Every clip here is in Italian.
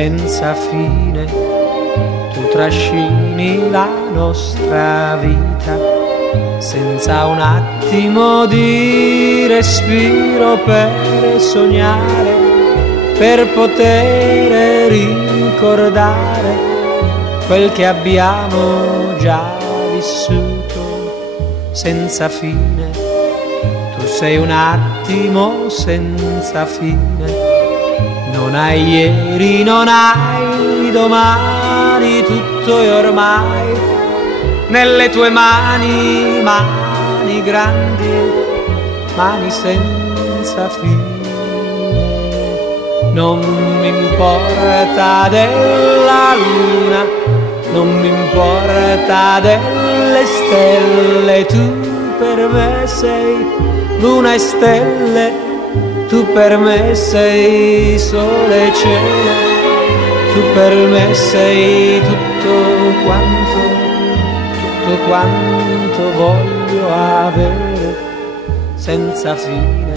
senza fine. Tu trascini la nostra vita senza un attimo di respiro per sognare, per poter ricordare quel che abbiamo già vissuto senza fine. Tu sei un attimo senza fine. Non hai ieri, non hai domani, tutto è ormai nelle tue mani, mani grandi, mani senza fine. Non mi importa della luna, non mi importa delle stelle, tu per me sei luna e stelle, tu per me sei sole e cielo, tu per me sei tutto quanto voglio avere senza fine.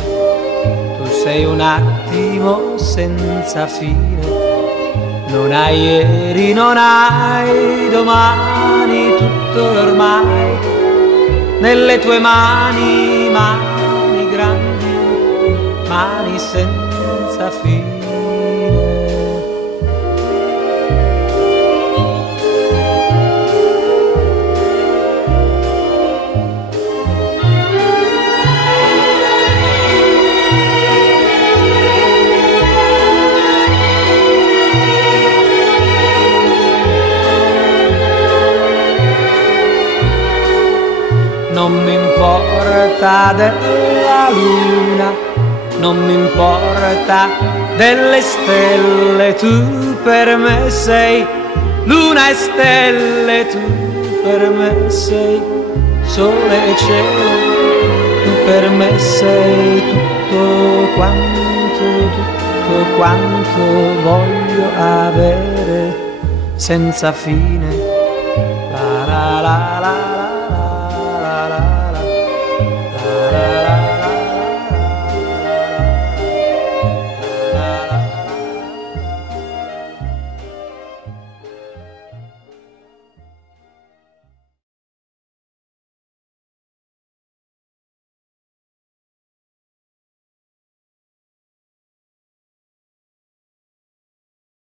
Tu sei un attimo senza fine. Non hai ieri, non hai domani, tutto è ormai nelle tue mani, mani grandi, mani senza fine. Non mi importa della luna, non mi importa delle stelle, tu per me sei luna e stelle, tu per me sei sole e cielo, tu per me sei tutto quanto voglio avere senza fine. La la la la.